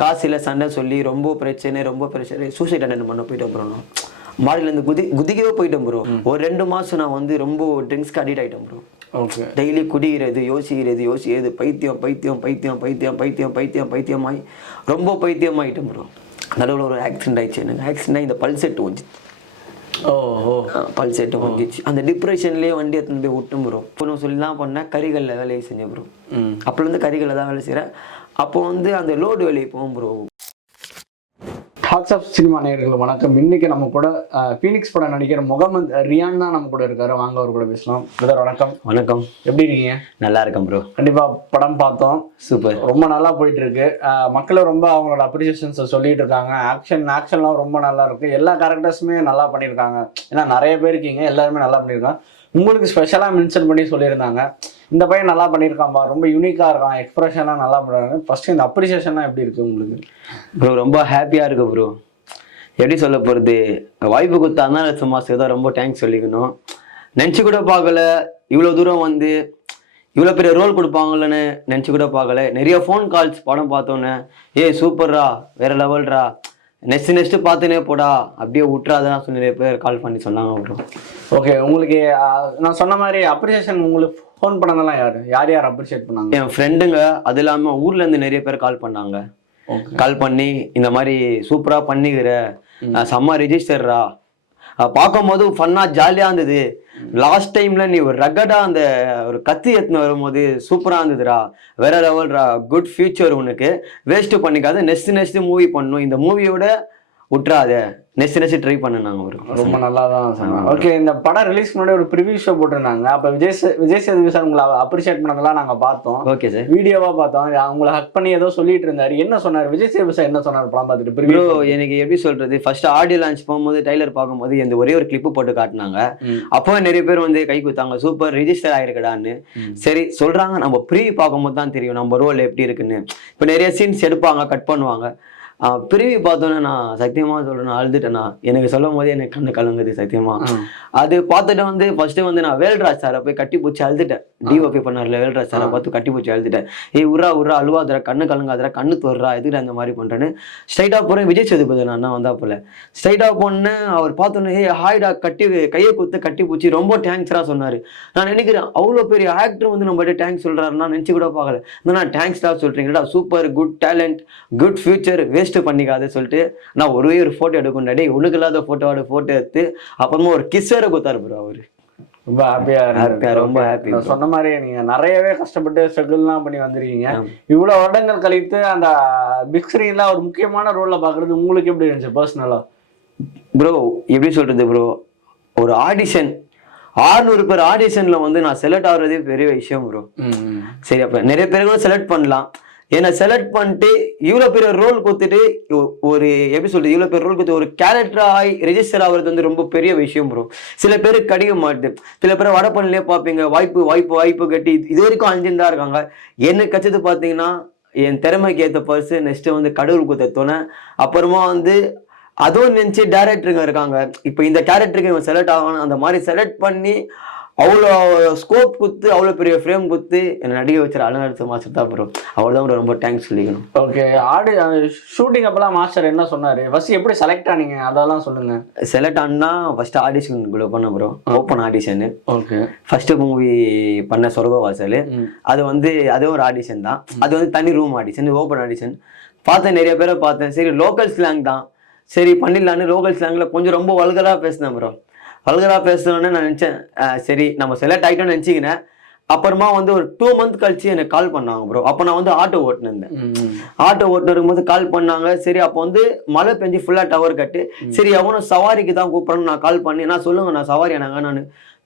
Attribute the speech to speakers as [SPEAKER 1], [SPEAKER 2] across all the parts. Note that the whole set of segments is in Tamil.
[SPEAKER 1] காசு இல்லை சண்டை சொல்லி ரொம்ப பிரச்சனை ரொம்ப பிரச்சனை. சூசைட் அட்டன் பண்ண போயிட்டேன் ப்ரோ. நான் மாடியிலேருந்து குதி குதிக்கவே போயிட்டேன் ப்ரோ. ஒரு ரெண்டு மாதம் நான் வந்து ரொம்ப ட்ரிங்க்ஸ்க்கு அடிக்ட் ஆகிட்டேன் ப்ரோ.
[SPEAKER 2] ஓகே.
[SPEAKER 1] டெய்லி குடிக்கிறது யோசிக்கிறது யோசிக்கிறது பைத்தியம் பைத்தியம் பைத்தியம் பைத்தியம் பைத்தியம் பைத்தியம் பைத்தியமாய் ரொம்ப பைத்தியமாயிட்டேன் ப்ரோ. நடுவில் ஒரு ஆக்சிடென்ட் ஆயிடுச்சு எனக்கு. ஆக்சிடென்ட் ஆகி இந்த பல்செட் வந்துச்சு
[SPEAKER 2] ஓ ஓ
[SPEAKER 1] பல்செட் வந்துச்சு அந்த டிப்ரெஷன்லேயே வண்டி எடுத்துன்னு போய் விட்டும் ப்ரோ. இப்போ சொல்லி தான் பண்ணேன் கறிகளில் வேலையை செஞ்சேன் ப்ரோ. அப்போலேருந்து கறிகளில் தான் வேலை செய்கிறேன் அப்போ வந்து அந்த லோடு வேலையை போகும் ப்ரோ
[SPEAKER 2] டாக்ஸ் ஆஃப் சினிமா நேயர்கள் வணக்கம். இன்னைக்கு நம்ம கூட ஃபீனிக்ஸ் படம் நடிக்கிற முகமது ரியான் தான் நம்ம கூட இருக்காரு. வாங்க அவர் கூட பேசலாம். பிரதர் வணக்கம்.
[SPEAKER 1] வணக்கம்.
[SPEAKER 2] எப்படி இருக்கீங்க?
[SPEAKER 1] நல்லா இருக்கேன் ப்ரோ
[SPEAKER 2] கண்டிப்பா படம் பார்த்தோம்.
[SPEAKER 1] சூப்பர்.
[SPEAKER 2] ரொம்ப நல்லா போயிட்டு இருக்கு மக்களும் ரொம்ப அவங்களோட அப்ரிசியேஷன்ஸ் சொல்லிட்டு இருக்காங்க. ஆக்ஷன் ஆக்ஷன்லாம் ரொம்ப நல்லா இருக்கு. எல்லா கேரக்டர்ஸுமே நல்லா பண்ணியிருக்காங்க. ஏன்னா நிறைய பேர் இருக்கீங்க. எல்லாருமே நல்லா பண்ணியிருக்காங்க. உங்களுக்கு ஸ்பெஷலாக மென்ஷன் பண்ணி சொல்லியிருந்தாங்க. இந்த பையன் நல்லா பண்ணியிருக்கான்பா ரொம்ப யூனிக்காக இருக்கான் எக்ஸ்பிரஷன்லாம் நல்லா பண்ணுறாரு ஃபர்ஸ்ட் இந்த அப்ரிசியேஷன்லாம் எப்படி இருக்கு உங்களுக்கு?
[SPEAKER 1] ப்ரோ ரொம்ப ஹாப்பியாக இருக்கு ப்ரோ எப்படி சொல்ல போகிறது வாய்ப்பு கொடுத்தாருன்னா சும்மா சேதா ரொம்ப தேங்க்ஸ் சொல்லிக்கணும். நினச்சி கூட பார்க்கல. இவ்வளோ தூரம் வந்து இவ்வளோ பெரிய ரோல் கொடுப்பாங்கன்னு நினச்சி கூட பார்க்கல. நிறைய ஃபோன் கால்ஸ் படம் பார்த்தோன்னே ஏய் சூப்பர்ரா வேற லெவல்ரா நெக்ஸ்ட் நெக்ஸ்ட் பார்த்துனே போடா. அப்படியே விட்றாதான் சொல்லி நிறைய பேர் கால் பண்ணி சொன்னாங்க ப்ரோ
[SPEAKER 2] ஓகே உங்களுக்கு நான் சொன்ன மாதிரி அப்ரிசியேஷன் உங்களுக்கு ஃபோன் பண்ணதெல்லாம் யார்? யார் யார் அப்ரிஷியேட் பண்ணாங்க?
[SPEAKER 1] என் ஃப்ரெண்டுங்க அது இல்லாமல் ஊர்லேருந்து நிறைய பேர் கால் பண்ணாங்க. கால் பண்ணி இந்த மாதிரி சூப்பராக பண்ணிக்கிற செம்ம ரிஜிஸ்டர்ரா பார்க்கும்போது ஃபன்னாக ஜாலியாக இருந்தது. லாஸ்ட் டைமில் நீ ஒரு ரகடா அந்த ஒரு கத்தி எடுத்துன்னு வரும்போது சூப்பராக இருந்ததுடா. வேற லெவல்ரா குட் ஃபியூச்சர் உனக்கு. வேஸ்ட்டு பண்ணிக்காத. நெக்ஸ்ட் நெக்ஸ்ட் மூவி பண்ணணும். இந்த மூவியோட விட்றாத நெக்ஸ்ட் நெக்ஸ்ட் ட்ரை பண்ணுனாங்க ஒரு
[SPEAKER 2] ரொம்ப நல்லா தான் சொன்னாங்க. ஓகே இந்த படம் ரிலீஸ் முன்னாடி ஒரு ப்ரிவியூ ஷோ போட்டிருந்தாங்க. அப்போ விஜய் விஜய் சேதுபதி சார் உங்களை அப்ரிஷியேட் பண்ணதெல்லாம் நாங்கள் பார்த்தோம்.
[SPEAKER 1] ஓகே சார்
[SPEAKER 2] வீடியோவா பார்த்தோம். அவங்கள ஹக் பண்ணி ஏதோ சொல்லிட்டு இருந்தாரு. என்ன சொன்னார்? விஜய் சேதுபதி சார் என்ன சொன்னார் படம் பார்த்துட்டு?
[SPEAKER 1] ப்ரோ
[SPEAKER 2] ப்ரிவியூ
[SPEAKER 1] எனக்கு எப்படி சொல்றது? ஃபர்ஸ்ட் ஆடியோ லான்ச் போகும்போது டைலர் பார்க்கும்போது இந்த ஒரே ஒரு கிளிப்பு போட்டு காட்டினாங்க. அப்போ நிறைய பேர் வந்து கை குத்தாங்க. சூப்பர் ரிஜிஸ்டர் ஆயிருக்கடான்னு. சரி சொல்றாங்க. நம்ம ப்ரீ பார்க்கும்போது தான் தெரியும். நம்ம ரோல் எப்படி இருக்குன்னு. இப்போ நிறைய சீன்ஸ் எடுப்பாங்க கட் பண்ணுவாங்க. பிரிவி பார்த்தோன்னே நான் சத்தியமா சொல்றேன் நான் அழுதுட்டேன் நான். எனக்கு சொல்லும் போதே எனக்கு கண்ணு கலங்குது சத்தியமா. அது பார்த்துட்டு வந்து ஃபர்ஸ்ட் வந்து நான் வேல்ராஜ் சாரை போய் கட்டி பிடிச்சி அழுதுட்டேன். டிஓபி பண்ணார்ல வேல்ராஜ் சாரை பார்த்து கட்டி பிடிச்சி அழுதுட்டேன். ஏய் உர்ரா உர்ரா அழுவாதரா கண்ணு கலங்காதரா கண்ணு தோறா எதுக்கு அந்த மாதிரி பண்றேன்னு. ஸ்ட்ரைட்டா போறேன் விஜய் சேதுபதி நான் வந்தா போல. ஸ்ட்ரைட்டா போனேன் அவர் பார்த்தோன்னே ஏய் ஹாய்டா கட்டி கையை குத்து கட்டி பிடிச்சி ரொம்ப தேங்க்ஸ்ரா சொன்னாரு. நான் நினைக்கிறேன் அவ்வளோ பெரிய ஆக்டர் வந்து நம்மகிட்ட தேங்க்ஸ் சொல்றாருன்னா நினச்சி கூட பார்க்கல. நான் தேங்க்ஸ்டா சொல்றீங்களா super good talent good future waste பண்ணிக்காத சொல்லிட்டு நான் ஒரே ஒரு ஃபோட்டோ எடுக்கணும் டேய் உனக்கு இல்லாத ஃபோட்டோவோட ஃபோட்டோ எடுத்து அப்புறமா ஒரு கிஸ் வேற கொடுத்தாரு ப்ரோ அவரு.
[SPEAKER 2] ரொம்ப ஹாப்பியா
[SPEAKER 1] Happy, ரொம்ப bro.
[SPEAKER 2] சொன்ன மாதிரி நீங்க நிறையவே கஷ்டப்பட்டு ஸ்ட்ரகிள்லாம் பண்ணி வந்திருக்கீங்க. இவ்வளவு வருடங்கள் கழித்து அந்த பிக் ஸ்க்ரீன்ல ஒரு முக்கியமான ரோல்ல பாக்குறது உங்களுக்கு எப்படி இருந்துச்சு பர்சனலா
[SPEAKER 1] ப்ரோ எப்படி சொல்றது ப்ரோ ஒரு ஆடிஷன் ஆறுநூறு பேர் ஆடிஷன்ல வந்து நான் செலக்ட் ஆகுறதே பெரிய விஷயம் ப்ரோ சரி அப்ப நிறைய பேர் கூட செலக்ட் பண்ணலாம். என்னை செலக்ட் பண்ணிட்டு இவ்வளோ பெரிய ரோல் கொடுத்துட்டு ஒரு எப்படி சொல்றது இவ்வளோ பெரிய ரோல் கொடுத்து ஒரு கேரக்டர் ஆகி ரெஜிஸ்டர் ஆகிறது வந்து ரொம்ப பெரிய விஷயம் ப்ரோ சில பேர் கிடைக்க மாட்டுது. சில பேர் வடப்பண்ணிலே பார்ப்பீங்க வாய்ப்பு வாய்ப்பு வாய்ப்பு கட்டி இது வரைக்கும் அஞ்சுன்னு தான் இருக்காங்க. என்ன கச்சது பார்த்தீங்கன்னா என் திறமைக்கு ஏற்ற பர்சு நெக்ஸ்ட்டு வந்து கடவுள் கொடுத்த துணை. அப்புறமா வந்து அதுவும் நினச்சி டேரக்டருங்க இருக்காங்க. இப்போ இந்த கேரக்டருக்கு இவன் செலக்ட் ஆகணும் அந்த மாதிரி செலக்ட் பண்ணி அவ்வளோ ஸ்கோப் கொடுத்து அவ்வளோ பெரிய ஃப்ரேம் கொடுத்து என்னை நடிகை வச்சு அலங்கரித்த மாஸ்டர் தான் ப்ரோ அவர் தான் ரொம்ப தேங்க்ஸ் சொல்லிக்கணும்.
[SPEAKER 2] ஓகே ஆடி ஷூட்டிங் அப்பெல்லாம் மாஸ்டர் என்ன சொன்னாரு? ஃபர்ஸ்ட் எப்படி செலக்ட் ஆனீங்க? அதெல்லாம் சொல்லுங்க.
[SPEAKER 1] செலக்ட் ஆனா ஃபர்ஸ்ட் ஆடிஷனுக்குள்ள பண்ண bro open audition
[SPEAKER 2] okay
[SPEAKER 1] first movie பண்ண சொர்க்கவாசல் அது வந்து அதுவும் ஒரு ஆடிஷன் தான். அது வந்து தனி ரூம் ஆடிஷன் ஓப்பன் ஆடிஷன் பார்த்தேன் நிறைய பேரை பார்த்தேன். சரி லோக்கல் ஸ்லாங் தான். சரி பண்ணிடலான்னு லோக்கல் ஸ்லாங்கில் கொஞ்சம் ரொம்ப வல்கராக பேசினேன் ப்ரோ வல்கராக பேசணுன்னு நான் நினச்சேன். சரி நம்ம செலக்ட் ஆகிட்டோம்னு நினச்சிக்கினேன். அப்புறமா வந்து ஒரு டூ மந்த் கழிச்சு எனக்கு கால் பண்ணாங்க ப்ரோ அப்போ நான் வந்து ஆட்டோ ஓட்டினிருந்தேன் ஆட்டோ ஓட்டு இருக்கும்போது கால் பண்ணாங்க. சரி அப்போ வந்து மழை பெஞ்சு ஃபுல்லாக டவர் கட்டு சரி எவனும் சவாரிக்கு தான் கூப்பிட்றேன்னு நான் கால் பண்ணி நான் சொல்லுங்க நான் சவாரி நாங்கள் நான்.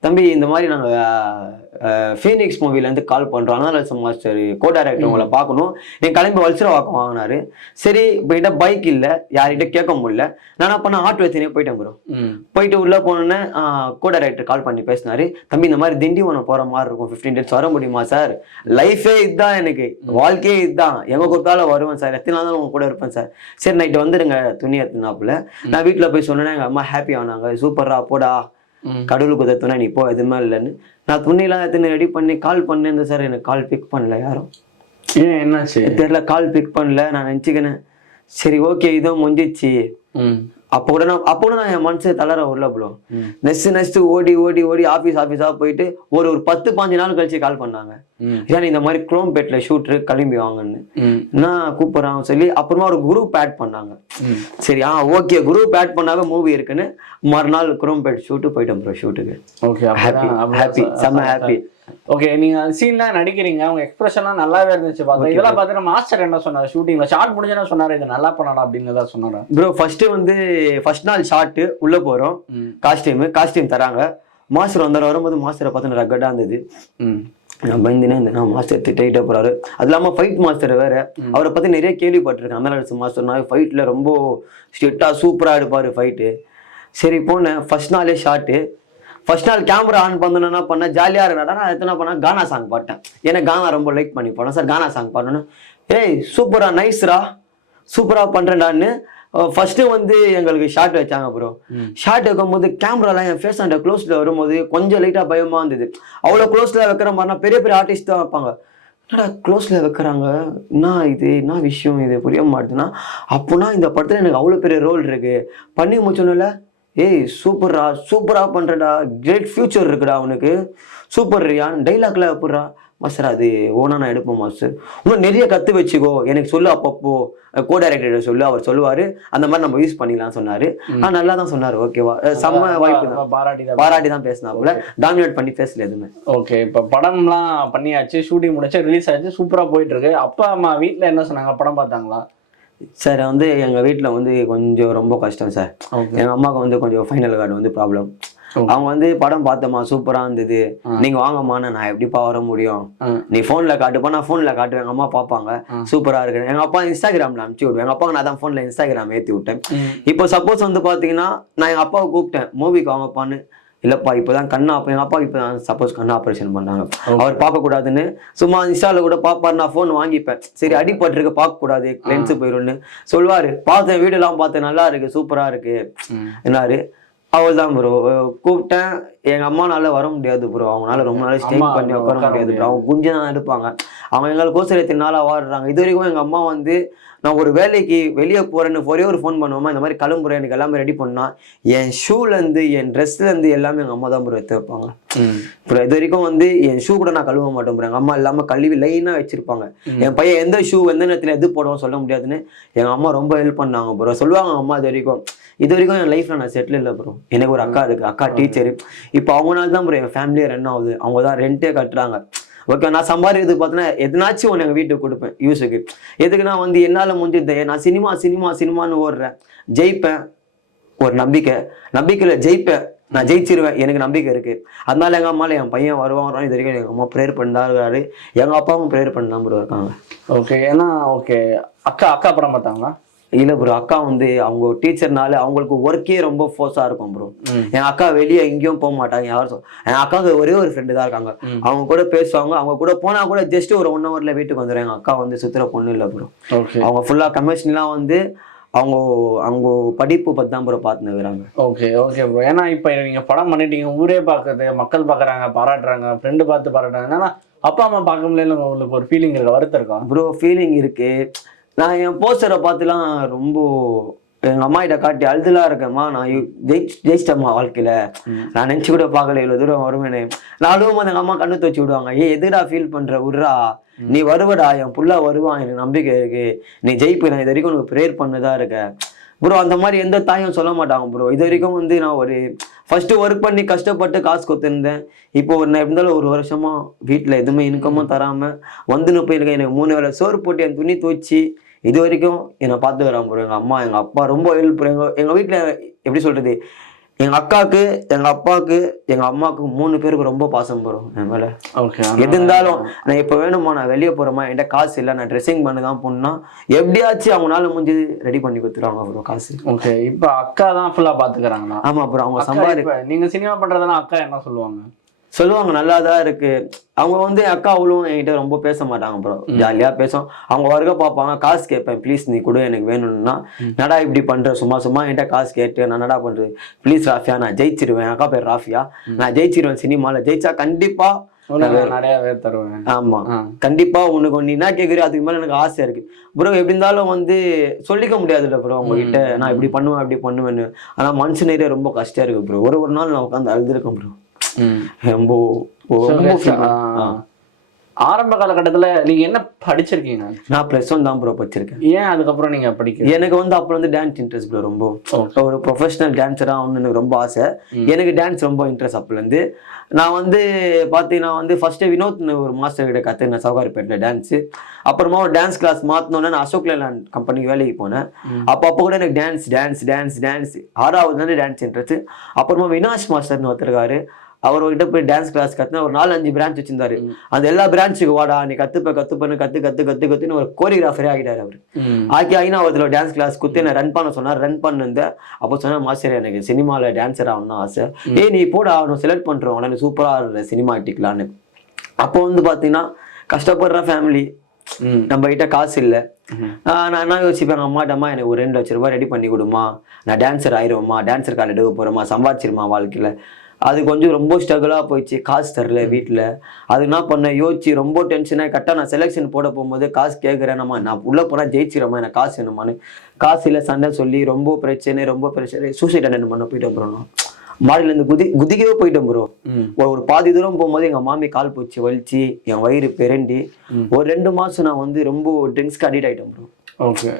[SPEAKER 1] தம்பி இந்த மாதிரி நாங்கள் ஃபீனிக்ஸ் மூவிலேருந்து கால் பண்ணுறோம் அனாலிசம் மாஸ்டர் கோ டைரக்டர் உங்களை பார்க்கணும். நீ கிளம்பி வல்சரவாக்கம் வாங்கினாரு. சரி இப்போ கிட்ட பைக் இல்லை. யார்கிட்ட கேட்க முடியல. நான் பண்ண ஆட்டோ வச்சுனே போயிட்டேன் ப்ரோ போயிட்டு உள்ள போனோன்னே கோ டைரக்டர் கால் பண்ணி பேசினாரு. தம்பி இந்த மாதிரி திண்டிவனம் போற மாதிரி இருக்கும். ஃபிஃப்டீன் டேஸ் வர முடியுமா சார் லைஃபே இதுதான் எனக்கு. வாழ்க்கையே இதுதான். எங்க கூப்பிட்டாலும் வருவேன் சார் எத்தனை நாள் உங்க கூட இருப்பேன் சார் சரி நைட்டு வந்துடுங்க துணி எடுத்துனாப்புல நான் வீட்டில் போய் சொன்னேன்னா எங்க அம்மா ஹாப்பி ஆனாங்க. சூப்பரா போடா. கடவுளுக்கு உதத்துனா நீ போ எதுவுமே இல்லைன்னு. நான் துணிலாம் எடுத்துன்னு ரெடி பண்ணி கால் பண்ணேன். சார் எனக்கு கால் பிக் பண்ணல யாரும்.
[SPEAKER 2] ஏன் என்னாச்சு?
[SPEAKER 1] தெரியல கால் பிக் பண்ணல. நான் நினச்சிக்கினேன். சரி ஓகே இதுவும் முடிஞ்சிச்சு. அப்போ கூட நான் அப்போ கூட நான் என் மனசு தளர வரல ப்ரோ
[SPEAKER 2] ம்.
[SPEAKER 1] நெக்ஸ்ட் நெக்ஸ்ட் ஓடி ஓடி ஓடி ஆஃபீஸ் ஆஃபீஸாக போயிட்டு ஒரு ஒரு பத்து பாஞ்சு நாள் கழிச்சு கால் பண்ணாங்க.
[SPEAKER 2] ம்.
[SPEAKER 1] ஏன்னா இந்த மாதிரி குரோம் பேட்டில் ஷூட்ரு கிளம்பி வாங்கன்னு? நான் கூப்பிட்றான்? சொல்லி அப்புறமா ஒரு குரூப் ஆட் பண்ணாங்க. சரி ஆ ஓகே குரூப் ஆட் பண்ணாவே மூவி இருக்குன்னு. மறுநாள் குரோம் பேட் ஷூட்டு போயிட்டோம் ப்ரோ ஷூட்டுக்கு
[SPEAKER 2] ஓகே
[SPEAKER 1] ஹாப்பி ஹாப்பி செம்ம ஹாப்பி
[SPEAKER 2] ஓகே நீங்க சீன்லாம் நடிக்கிறீங்க. உங்க எக்ஸ்பிரஷன்லாம் நல்லாவே இருந்துச்சு பார்த்தா. இதெல்லாம் பார்த்துட்டு மாஸ்டர் என்ன சொன்னாரு? ஷூட்டிங்ல ஷார்ட் முடிஞ்சா சொன்னாரு இது நல்லா பண்ணலாம் அப்படின்னு ஏதாவது சொன்னாரா.
[SPEAKER 1] ப்ரோ ஃபர்ஸ்ட் வந்து ஃபர்ஸ்ட் நாள் ஷார்ட்டு உள்ள போறோம். காஸ்டியூம் காஸ்டியூம் தராங்க. மாஸ்டர் வந்தார் வரும்போது மாஸ்டரை பார்த்து ரக்கடா இருந்தது. நான் பயந்துனே நான் மாஸ்டர் திட்டிகிட்டே போறாரு. அது இல்லாமல் ஃபைட் மாஸ்டர் வேற. அவரை பத்தி நிறைய கேள்விப்பட்டிருக்கேன். அந்த மாஸ்டர்னா ஃபைட்ல ரொம்ப ஸ்ட்ரிக்டா சூப்பரா எடுப்பாரு ஃபைட்டு சரி போனேன். ஃபர்ஸ்ட் நாளே ஷார்ட்டு ஃபர்ஸ்ட் நாள் கேமரா ஆன் பண்ணணும் என்ன பண்ணேன் ஜாலியாக இருக்கடா நான் எத்தனை பண்ணேன் கானா சாங் பாட்டேன். ஏன்னா கானா ரொம்ப லைக் பண்ணி போனேன். சார் கானா சாங் பாடணும். ஏய் சூப்பரா நைஸ்ரா சூப்பரா பண்றேன்டான்னு ஃபர்ஸ்ட் வந்து எங்களுக்கு ஷார்ட் வச்சாங்க ப்ரோ. ஷார்ட் வைக்கும்போது கேமராலாம் என் ஃபேஸ் அந்த க்ளோஸ்ல வரும்போது கொஞ்சம் லைட்டா பயமா இருந்தது. அவ்வளோ க்ளோஸ்ல வைக்கிற மாதிரினா பெரிய பெரிய ஆர்டிஸ்ட் தான் வைப்பாங்க. என்னடா க்ளோஸ்ல வைக்கிறாங்க? என்ன இது? என்ன விஷயம் இது? புரிய மாட்டேதுன்னா அப்போனா இந்த படத்துல எனக்கு அவ்வளோ பெரிய ரோல் இருக்கு. பண்ணி முடிச்சோன்னே ஏய் சூப்பர்ரா சூப்பரா பண்றடா. கிரேட் ஃபியூச்சர் இருக்குடா அவனுக்கு சூப்பர் ரியான் டைலாக்ல எப்பட்றா மாஸ்டர் அது ஓனா நான் எடுப்பேன் மாஸ்டர் இன்னும் நிறைய கத்து வச்சுக்கோ. எனக்கு சொல்லு அப்பப்போ. கோ டைரக்டர் சொல்லு. அவர் சொல்லுவாரு. அந்த மாதிரி நம்ம யூஸ் பண்ணிக்கலாம் சொன்னாரு. ஆ நல்லா தான் சொன்னாரு. ஓகேவா செம்ம வாய்ப்பு தான்.
[SPEAKER 2] பாராட்டி தான்
[SPEAKER 1] பாராட்டி தான் பேசினாப்புல. டாமினேட் பண்ணி பேசல எதுவுமே.
[SPEAKER 2] ஓகே இப்போ படம்லாம் பண்ணியாச்சு. ஷூட்டிங் முடிச்சு ரிலீஸ் ஆச்சு. சூப்பரா போயிட்டு இருக்கு அப்பா அம்மா வீட்ல என்ன சொன்னாங்க? படம் பார்த்தாங்களா?
[SPEAKER 1] சார் வந்து எங்க வீட்ல வந்து கொஞ்சம் ரொம்ப கஷ்டம் சார்
[SPEAKER 2] ஓகே
[SPEAKER 1] எங்க அம்மாவுக்கு வந்து கொஞ்சம் ஃபைனல் கார்டு வந்து ப்ராப்ளம்
[SPEAKER 2] Okay.
[SPEAKER 1] அவங்க வந்து படம் பார்த்தம்மா சூப்பரா இருந்தது. நீங்க வாங்கம்மா நான் எப்படிப்பா வர முடியும். நீ போன்ல காட்டுப்பா நான் போன்ல காட்டுவேன் எங்க அம்மா பார்ப்பாங்க.
[SPEAKER 2] ஆ.
[SPEAKER 1] சூப்பரா இருக்கு. எங்க அப்பா இன்ஸ்டாகிராம்ல அனுப்பிச்சு விடுவேன். எங்க அப்பாவுக்கு நான் தான் போன்ல இன்ஸ்டாகிராம் ஏத்தி விட்டேன். இப்போ சப்போஸ் வந்து பாத்தீங்கன்னா நான் எங்க அப்பாவை கூப்பிட்டேன். மூவிக்கு வாங்கப்பான்னு. இல்லப்பா இப்பதான் கண்ணா எங்க அப்பா இப்பதான் சப்போஸ் கண்ணு ஆபரேஷன் பண்ணாங்க அவர் பார்க்க கூடாதுன்னு சும்மா இன்ஸ்டால கூட பாப்பாரு நான் ஃபோன் வாங்கிப்பேன். சரி அடிபட்டிருக்கு பார்க்க கூடாது லென்ஸ் போயிரும்னு சொல்வாரு. பார்த்தேன் வீடெல்லாம் பார்த்தேன் நல்லா இருக்கு சூப்பரா இருக்கு.
[SPEAKER 2] ம்.
[SPEAKER 1] என்னாரு? அவள்தான் ப்ரோ கூப்பிட்டேன். எங்க அம்மானால வர முடியாது ப்ரோ அவங்களால ரொம்ப நாள் ஸ்டே பண்ணி
[SPEAKER 2] உட்கார
[SPEAKER 1] முடியாது bro. அவங்க குஞ்சு தான் எடுப்பாங்க அவங்க எங்களுக்கோசரம் எத்தனை நாள் வாடுறாங்க. இது வரைக்கும் எங்க அம்மா வந்து நான் ஒரு வேலைக்கு வெளியே போறேன்னு ஒரே ஒரு ஃபோன் பண்ணுவோமா? இந்த மாதிரி கிளம்புறேன் எனக்கு எல்லாமே ரெடி பண்ணா என் ஷூல இருந்து என் ட்ரெஸ்ல இருந்து எல்லாமே எங்க அம்மா தான் ப்ரோ எடுத்து வைப்பாங்க. அப்புறம் இது வரைக்கும் வந்து என் ஷூ கூட நான் கழுவ மாட்டேன் bro. எங்க அம்மா இல்லாம கழுவி லைனா வச்சிருப்பாங்க. என் பையன் எந்த ஷூ எந்த நேரத்துல எது போடுவோம் சொல்ல முடியாதுன்னு எங்க அம்மா ரொம்ப ஹெல்ப் பண்ணாங்க ப்ரோ சொல்லுவாங்க அம்மா இது வரைக்கும் இது வரைக்கும் என் லைஃப்ல நான் செட்டில் இல்லை ப்ரோ எனக்கு ஒரு அக்கா இருக்கு. அக்கா டீச்சர் இப்போ அவங்கனால தான் ப்ரோ என் ஃபேமிலியே ரன் ஆகுது. அவங்க தான் ரெண்டே கட்டுறாங்க. ஓகே நான் சம்பாதிக்கிறது பார்த்தீங்கன்னா எதனாச்சும் ஒன்று எங்கள் வீட்டுக்கு கொடுப்பேன் யூஸுக்கு. எதுக்கு நான் வந்து என்னால் முடிஞ்சது நான் சினிமா சினிமா சினிமான்னு ஓடுறேன் ஜெயிப்பேன் ஒரு நம்பிக்கை. நம்பிக்கையில் ஜெயிப்பேன் நான் ஜெயிச்சிருவேன் எனக்கு நம்பிக்கை இருக்கு. அதனால எங்கள் அம்மாவில் என் பையன் வருவான் வருவான் இது வரைக்கும் எங்கள் அம்மா ப்ரேயர் பண்ணாரு எங்கள் அப்பாவும் ப்ரேயர் பண்ணாமல் இருக்காங்க.
[SPEAKER 2] ஓகே ஏன்னா ஓகே அக்கா அக்கா படம் பார்த்தாங்களா?
[SPEAKER 1] இல்ல ப்ரோ அக்கா வந்து அவங்க டீச்சர்னால அவங்களுக்கு ஒர்க்கே ரொம்ப ஃபோர்ஸா இருக்கும் ப்ரோ. என் அக்கா வெளியே எங்கேயும் போக மாட்டாங்க யாரும் என் அக்காவுக்கு ஒரே ஒரு ஃப்ரெண்டு தான் இருக்காங்க. அவங்க கூட பேசுவாங்க அவங்க கூட போனா கூட ஜஸ்ட் ஒரு ஒன் ஹவர்ல வீட்டுக்கு வந்துடும் எங்க அக்கா வந்து சுத்துற பொண்ணு இல்லை ப்ரோ அவங்க ஃபுல்லா கமர்ஷனலாம் வந்து அவங்க அவங்க படிப்பு பத்தி தான் ப்ரோ பார்த்துன்னு இருக்கிறாங்க
[SPEAKER 2] ஓகே ஓகே ப்ரோ ஏன்னா இப்போ நீங்க படம் பண்ணிட்டீங்க ஊரே பார்க்குது மக்கள் பார்க்குறாங்க பாராட்டுறாங்க ஃப்ரெண்டு பார்த்து பாராட்டுறாங்க. என்னன்னா அப்பா அம்மா பார்க்க முடியல உங்களுக்கு ஒரு ஃபீலிங் இருக்கு? வருத்தம் இருக்கும்
[SPEAKER 1] ப்ரோ ஃபீலிங் இருக்கு. நான் என் போஸ்டரை பார்த்துலாம் ரொம்ப எங்க அம்மா கிட்ட காட்டி அழுதுலாம் இருக்கேம்மா. நான் ஜெயிச் ஜெயிச்சிட்டேம்மா வாழ்க்கையில. நான் நினைச்சு கூட பார்க்கல இவ்வளவு தூரம் வருவேன்னு நான் அழுவும் போது எங்க அம்மா கண்ணு தூச்சி விடுவாங்க. ஏ எதுடா ஃபீல் பண்ற? விட்றா நீ வருவடா. என் புள்ள வருவான் எனக்கு நம்பிக்கை இருக்கு. நீ ஜெயிப்பு. நான் இது வரைக்கும் உனக்கு ப்ரேயர் பண்ணதா இருக்க ப்ரோ அந்த மாதிரி எந்த தாயும் சொல்ல மாட்டாங்க ப்ரோ இது வரைக்கும் வந்து நான் ஒரு ஃபர்ஸ்ட் ஒர்க் பண்ணி கஷ்டப்பட்டு காசு கொடுத்துருந்தேன். இப்போ ஒரு நான் இருந்தாலும் ஒரு வருஷமா வீட்டில் எதுவுமே இன்கமும் தராம வந்துன்னு போயிருக்கேன் எனக்கு மூணு வேளை சோறு போட்டு என் துணி துவச்சி இது வரைக்கும் என்னை பார்த்துக்கிறான் ப்ரோ எங்கள் அம்மா எங்கள் அப்பா ரொம்ப ஹெல்ப் எங்கள் எங்கள் வீட்டில் எப்படி சொல்கிறது எங்கள் அக்காவுக்கு எங்கள் அப்பாவுக்கு எங்கள் அம்மாவுக்கு மூணு பேருக்கு ரொம்ப பாசம் போகிறோம் என் மேலே.
[SPEAKER 2] ஓகே
[SPEAKER 1] எது இருந்தாலும் நான் இப்போ வேணுமா நான் வெளியே போகிறோமா என்கிட்ட காசு இல்லை நான் ட்ரெஸ்ஸிங் பண்ண தான் போனா எப்படியாச்சும் அவங்களால முடிஞ்சது ரெடி பண்ணி கொடுத்துருவாங்க ப்ரோ காசு.
[SPEAKER 2] ஓகே இப்போ அக்கா தான் ஃபுல்லா பாத்துக்கிறாங்களா?
[SPEAKER 1] ஆமா ப்ரோ அவங்க
[SPEAKER 2] அக்கா
[SPEAKER 1] சம்பாதி
[SPEAKER 2] இப்ப நீங்க சினிமா பண்றதெல்லாம் அக்கா என்ன சொல்லுவாங்க?
[SPEAKER 1] சொல்லுவாங்க நல்லா தான் இருக்கு. அவங்க வந்து என் அக்கா அவளும் என்கிட்ட ரொம்ப பேச மாட்டாங்க ப்ரோ ஜாலியா பேசும். அவங்க வர்க்க பார்ப்பாங்க காசு கேட்பேன் ப்ளீஸ் நீ கொடு எனக்கு வேணும்னா. நடா இப்படி பண்ற? சும்மா சும்மா என்கிட்ட காசு கேட்டு நான் நடா பண்றது? ப்ளீஸ் ராஃபியா நான் ஜெயிச்சிருவேன். அக்கா பேர் ராஃபியா. நான் ஜெயிச்சிருவேன் சினிமால. ஜெயிச்சா கண்டிப்பா
[SPEAKER 2] உனக்கு நிறையவே தருவேன்.
[SPEAKER 1] ஆமா. கண்டிப்பா உனக்கு ஒண்ணு என்ன கேக்குறியோ அதுக்கு மேல எனக்கு ஆசை இருக்கு. ப்ரோ எப்படி இருந்தாலும் வந்து சொல்லிக்க முடியாதுல்ல ப்ரோ உங்ககிட்ட. நான் இப்படி பண்ணுவேன் அப்படி பண்ணுவேன்னு. ஆனா மனசு நிறைய ரொம்ப கஷ்டம் இருக்கு ப்ரோ ஒரு ஒரு நாள் நான் உட்காந்து அழுதுருக்கேன் ப்ரோ. ரொம்ப.
[SPEAKER 2] ஆரம்ப காலகட்டத்துல நீங்க என்ன படிச்சிருக்கீங்க?
[SPEAKER 1] நான் ப்ளஸ் ஒன் தான் ப்ரோ படிச்சிருக்கேன்.
[SPEAKER 2] ஏன் அதுக்கப்புறம் நீங்க படிக்க
[SPEAKER 1] எனக்கு வந்து அப்போ வந்து டான்ஸ் இன்ட்ரெஸ்ட் ப்ரோ ரொம்ப. ஒரு ப்ரொஃபஷனல் டான்ஸராக ஆகணும்னு எனக்கு ரொம்ப ஆசை. எனக்கு டான்ஸ் ரொம்ப இன்ட்ரெஸ்ட் அப்போலேருந்து நான் வந்து பார்த்தீங்கன்னா வந்து ஃபர்ஸ்ட்டு வினோத்னு ஒரு மாஸ்டர் கிட்ட கற்றுக்கினேன் சவுகாரிப்பேட்டில் டான்ஸு அப்புறமா ஒரு டான்ஸ் கிளாஸ் மாற்றினோன்னே நான் அசோக் லேலாண்ட் கம்பெனிக்கு வேலைக்கு போனேன். அப்போ அப்போ கூட எனக்கு டான்ஸ் டான்ஸ் டான்ஸ் டான்ஸ் ஆறாவது டான்ஸ் இன்ட்ரெஸ்ட் அப்புறமா வினாஷ் மாஸ்டர்னு ஒருத்தருக்காரு அவர்கிட்ட போய் டான்ஸ் கிளாஸ் கற்றுனா ஒரு நாலு அஞ்சு பிரான்ச் வச்சிருந்தாரு அந்த எல்லா பிரான்ச்சுக்கு வாடா நீ கத்துப்ப கத்துப்பன்னு கத்து கத்து கத்து கத்துன்னு ஒரு கோரியோகிராஃபரே ஆகிட்டாரு அவர். ஆக்கி ஐநாவதுல டான்ஸ் கிளாஸ் குத்தி நான் ரன் பண்ண சொன்னார். ரன் பண்ணிருந்தேன் அப்போ சொன்னேன் மாஸ்டர் எனக்கு சினிமாவில் டான்ஸர் ஆகணும்னு ஆசை. ஏய் நீ போடா அவனை செலக்ட் பண்ணுறோம் உடனே சூப்பராக இருக்கிற சினிமா ஆக்டிக்கலான்னு அப்போ வந்து பார்த்தீங்கன்னா கஷ்டப்படுற ஃபேமிலி. நம்ம கிட்ட காசு இல்லை. நான் என்ன யோசிப்பேன்? அம்மாட்டம்மா எனக்கு ஒரு ரெண்டு லட்ச ரூபாய் ரெடி பண்ணி கொடுமா. நான் டான்ஸர் ஆயிருவேம்மா டான்ஸர் கால் எடுக்க போகிறோமா சம்பாதிச்சிருமா வாழ்க்கையில்? அது கொஞ்சம் ரொம்ப ஸ்ட்ரகிளாக போயிடுச்சு. காசு தரல வீட்டில் அது என்ன பண்ணேன்? யோசிச்சு ரொம்ப டென்ஷனாக கரெக்டாக நான் செலெக்ஷன் போட போகும்போது காசு கேட்குறேன் நம்ம நான் உள்ளே போனால் ஜெயிச்சிடமா எனக்கு காசு வேணுமான்னு. காசு இல்லை சண்டை சொல்லி ரொம்ப பிரச்சனை ரொம்ப பிரச்சனை சூசைட் அட்டன் பண்ண போயிட்டேன் ப்ரோ நான் மாடியிலேருந்து குதி குதிக்கவே போயிட்டேன் ப்ரோ. ஒரு பாதி தூரம் போகும்போது எங்கள் மாமி கால் போச்சு வலிச்சு என் வயிறு பிறண்டி ஒரு ரெண்டு மாதம் நான் வந்து ரொம்ப ட்ரிங்க்ஸ்க்கு அடிக்ட் ஆகிட்டேன் ப்ரோ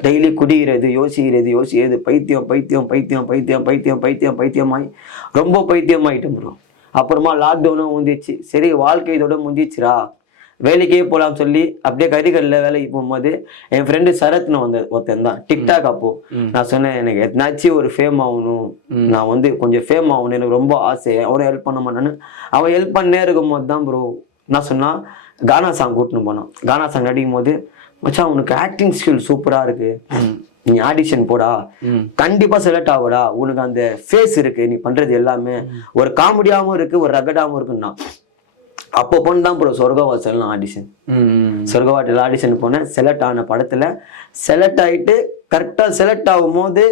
[SPEAKER 1] டெய்லி குடிக்கிறது யோசிக்கிறது யோசிக்கிறது பைத்தியம் பைத்தியம் பைத்தியம் பைத்தியம் பைத்தியம் பைத்தியம் பைத்தியமாய் ரொம்ப பைத்தியமாயிட்டேன் ப்ரோ அப்புறமா லாக்டவுனும் முந்திச்சு சரி வாழ்க்கை இதோட முந்திச்சுரா வேலைக்கே போகலாம் சொல்லி அப்படியே கறிகளில் வேலைக்கு போகும்போது என் ஃப்ரெண்டு சரத்னு வந்த ஒருத்தன் தான். டிக்டாக் அப்போ. நான் சொன்னேன் எனக்கு எதனாச்சும் ஒரு ஃபேம் ஆகணும். நான் வந்து கொஞ்சம் ஃபேம் ஆகணும். எனக்கு ரொம்ப ஆசை. அவரும் ஹெல்ப் பண்ண மாட்டான்னு. அவன் ஹெல்ப் பண்ணே இருக்கும் போது தான் ப்ரோ நான் சொன்னா கானா சாங் கூட்டின்னு போனான். கானா சாங் நடிக்கும் போது மச்சான் உனக்கு ஆக்டிங் ஸ்கில் சூப்பரா இருக்கு. நீ ஆடிஷன் போடா. கண்டிப்பா செலக்ட் ஆகுடா. உனக்கு அந்த ஃபேஸ் இருக்கு. நீ பண்றது எல்லாமே. ஒரு காமெடியாவும் இருக்கு ஒரு ரகடாவும் இருக்குன்னா அப்போ பொண்ணு தான் ப்ரோ சொர்க்கவாசல் ஆடிஷன். சொர்க்கவாட்டில் ஆடிஷன் போனேன். செலக்ட் ஆன படத்துல செலக்ட் ஆயிட்டு கரெக்டா செலக்ட் ஆகும்போது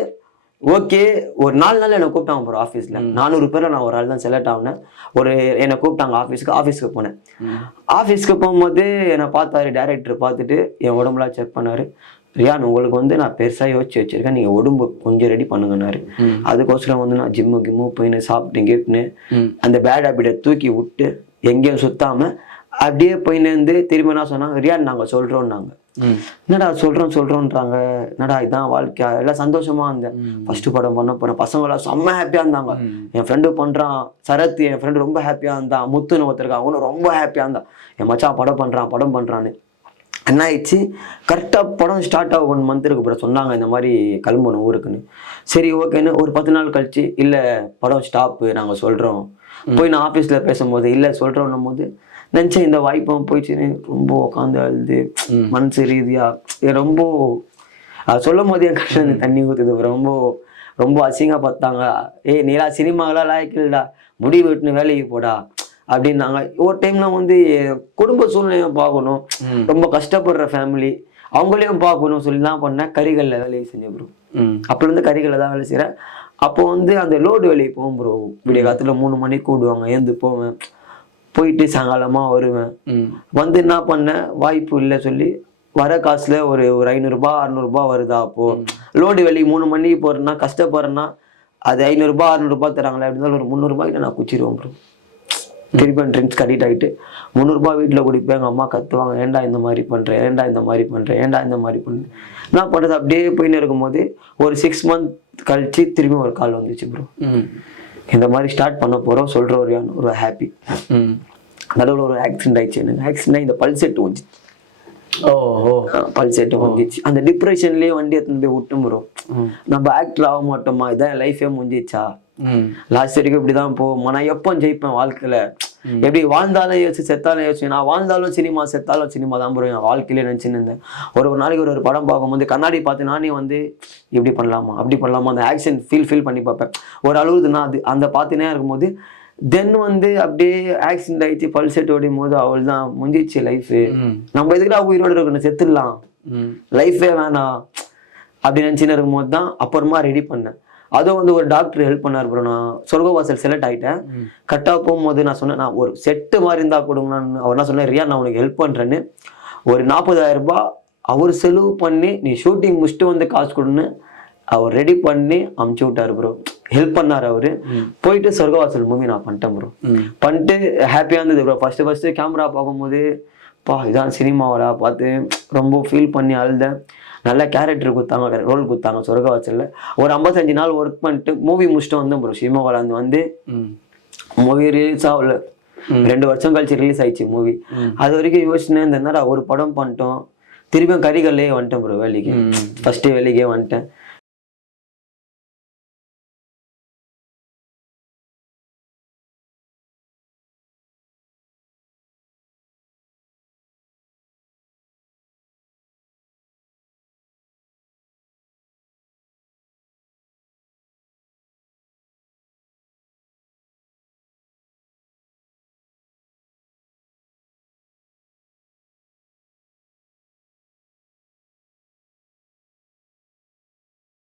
[SPEAKER 1] ஓகே ஒரு நாலு நாள் என்னை கூப்பிட்டாங்க ப்ரோ ஆஃபீஸில் நானூறு பேரில் நான் ஒரு ஆள் தான் செலக்ட் ஆகினேன் ஒரு என்னை கூப்பிட்டாங்க ஆஃபீஸ்க்கு ஆஃபீஸ்க்கு போனேன். ஆஃபீஸ்க்கு போகும்போது என்னை பார்த்தாரு டேரக்டர் பார்த்துட்டு என் உடம்புலாம் செக் பண்ணாரு. ரியான் உங்களுக்கு வந்து நான் பெருசாக யோசிச்சு வச்சிருக்கேன். நீங்கள் உடம்பு கொஞ்சம் ரெடி பண்ணுங்கன்னாரு. அதுக்கோசரம் வந்து நான் ஜிம்மு கிம்மு போயின்னு சாப்பிட்டு
[SPEAKER 2] ம்.
[SPEAKER 1] அந்த பேட் ஹேபிட்டை தூக்கி விட்டு எங்கேயும் சுத்தாம அப்படியே போயின்னு திரும்ப என்ன சொன்னாங்க? ரியான் நாங்கள் சொல்கிறோம்னாங்க. என்னடா சொல்கிறோம் சொல்கிறோன்றாங்க என்னடா இதான் வாழ்க்கை? எல்லாம் சந்தோஷமா இருந்தேன். ஃபர்ஸ்ட் படம் பண்ண போகிறேன் பசங்களாம் செம்ம ஹாப்பியாக இருந்தாங்க. என் ஃப்ரெண்டு பண்ணுறான் சரத் என் ஃப்ரெண்டு ரொம்ப ஹாப்பியாக இருந்தான் முத்துன்னு ஒருத்தருக்கான் அவனும் ரொம்ப ஹாப்பியாக இருந்தான். என் மச்சான் படம் பண்ணுறான் படம் பண்ணுறான்னு என்ன ஆயிடுச்சு? கரெக்டாக படம் ஸ்டார்ட் ஆகும் ஒன் மந்த் இருக்கு அப்புறம் சொன்னாங்க இந்த மாதிரி கிளம்பணும் ஊருக்குன்னு. சரி ஓகேன்னு ஒரு பத்து நாள் கழிச்சு இல்லை படம் ஸ்டாப்பு நாங்கள் சொல்கிறோம் போய் நான் ஆஃபீஸில் பேசும்போது இல்லை சொல்கிறோன்னும் போது நினச்சேன் இந்த வாய்ப்பும் போயிடுச்சுன்னு ரொம்ப உட்காந்து அழுது மனசு ரீதியாக ரொம்ப சொல்லும் போது என் கஷ்டம் தண்ணி ஊற்றுது ரொம்ப ரொம்ப அசிங்கா பார்த்தாங்க. ஏய் நீலா சினிமாவெல்லாம் லாய்க்கில்லடா முடி வெட்டுன்னு வேலைக்கு போடா அப்படின்னாங்க. ஒரு டைம்ல வந்து குடும்ப சூழ்நிலையும் பார்க்கணும். ரொம்ப கஷ்டப்படுற ஃபேமிலி அவங்களையும் பார்க்கணும் சொல்லி தான் பண்ணேன் கறிகளில் வேலையை செஞ்சேன் ப்ரோ. அப்போலேருந்து கறிகளில் தான் வேலை செய்கிறேன் அப்போ வந்து அந்த லோடு வேலைக்கு போவோம் ப்ரோ விடிய காலத்துல மூணு மணிக்கு கூடுவாங்க ஏந்து போவேன். போயிட்டு சாயங்காலமாக வருவேன். வந்து என்ன பண்ணேன்? வாய்ப்பு இல்லை சொல்லி வர காசுல ஒரு ஒரு ஐநூறுரூபா அறநூறுபா வருதா அப்போ. லோடு வேலைக்கு மூணு மணிக்கு போறேன்னா கஷ்டப்படுறேன்னா அது ஐநூறுரூபா அறநூறுபா தராங்களே அப்படி இருந்தாலும் ஒரு முந்நூறுபாய்க்கு நான் குச்சிருவேன் ப்ரோ திருப்பி ட்ரிங்க்ஸ் கட்டிட் ஆகிட்டு முந்நூறுபா வீட்டில் குடிப்பேன் எங்கள் அம்மா கத்துவாங்க ஏன்டா இந்த மாதிரி பண்ணுறேன் ஏன்டா இந்த மாதிரி பண்ணுறேன் ஏன்டா இந்த மாதிரி பண்ணுறேன் நான் பண்ணுறது அப்படியே போயின்னு இருக்கும்போது ஒரு சிக்ஸ் மந்த் கழிச்சு திரும்பி ஒரு கால் வந்துச்சு ப்ரோ. இந்த மாதிரி ஸ்டார்ட் பண்ண போகிறோம் சொல்கிற ஒரு ஒரு ஹாப்பி
[SPEAKER 2] ம்.
[SPEAKER 1] நடுவில் ஒரு ஆக்சிடென்ட் ஆயிடுச்சு எனக்கு. ஆக்சிடென்ட் இந்த பல்செட் வந்துச்சு.
[SPEAKER 2] ஓ
[SPEAKER 1] பல்செட் வந்துச்சு. அந்த டிப்ரெஷன்லேயே வண்டி எடுத்துன்னு போய் விட்டு ப்ரோ. நம்ம ஆக்டர் ஆக மாட்டோமா? இதான் லைஃபே முடிஞ்சிச்சா. லாஸ்ட் வரைக்கும் இப்படிதான் போவோம் நான் எப்போ ஜெயிப்பேன் வாழ்க்கையில? எப்படி வாழ்ந்தாலும் யோசிச்சு செத்தாலும் யோசிச்சு. நான் வாழ்ந்தாலும் சினிமா செத்தாலும் சினிமா தான் ப்ரோ என் வாழ்க்கையில நினச்சின்னு இருந்தேன். ஒரு ஒரு நாளைக்கு ஒரு ஒரு படம் பார்க்கும்போது கண்ணாடி பார்த்து நானே வந்து இப்படி பண்ணலாமா? அப்படி பண்ணலாமா? அந்த ஆக்ஷன் ஃபீல் ஃபீல் பண்ணி பார்ப்பேன். ஒரு அழுகுதுன்னா அது அந்த பார்த்துனே இருக்கும்போது தென் வந்து அப்படியே ஆக்சிடென்ட் ஆயிடுச்சு பல்செட் ஓடும் போது அவள் தான் முடிஞ்சிச்சு லைஃபு. நம்ம எதுக்குடா உயிரோட இருக்கணும்? செத்துடலாம். லைஃபே வேணாம். அப்படி நினச்சின்னு இருக்கும்போது தான் அப்புறமா ரெடி பண்ணேன். அதுவும் வந்து ஒரு டாக்டர் ஹெல்ப் பண்ணார் ப்ரோ நான் சொர்க்கவாசல் செலக்ட் ஆகிட்டேன் கரெக்டாக போகும்போது நான் சொன்னேன் நான் ஒரு செட்டு மாதிரி இருந்தால் கொடுங்கன்னு அவர் என்ன சொன்னேன் ரியா நான் உனக்கு ஹெல்ப் பண்ணுறேன்னு ஒரு நாற்பதாயிரம் ரூபாய் அவர் செலவு பண்ணி நீ ஷூட்டிங் முடிச்சுட்டு வந்து காசு கொடுன்னு. அவர் ரெடி பண்ணி அமுச்சு விட்டாரு ப்ரோ ஹெல்ப் பண்ணார் அவரு. போயிட்டு சொர்க்கவாசல் மூவி நான் பண்ணிட்டேன் ப்ரோ பண்ணிட்டு ஹாப்பியாக இருந்தது ப்ரோ ஃபஸ்ட்டு ஃபஸ்ட்டு கேமரா பார்க்கும்போது பா இதான் சினிமாவடா பார்த்து ரொம்ப ஃபீல் பண்ணி அழுதேன் நல்ல கேரக்டர் கொடுத்தாங்க ரோல் கொடுத்தாங்க சொர்க்கவாசலில். ஒரு ஐம்பத்தஞ்சு நாள் ஒர்க் பண்ணிட்டு மூவி முடிச்சுட்டு வந்தேன் ப்ரோ சினிமாவிலேருந்து வந்து மூவி ரிலீஸ் ஆகல. ரெண்டு வருஷம் கழிச்சு ரிலீஸ் ஆயிடுச்சு மூவி அது வரைக்கும் யோசிச்சுனே இருந்தேன் என்னடா ஒரு படம் பண்ணிட்டோம். திரும்பியும் கரிகல்லே வந்துட்டேன் ப்ரோ வேலைக்கு. ஃபர்ஸ்ட் வேலைக்கே வந்துட்டேன்.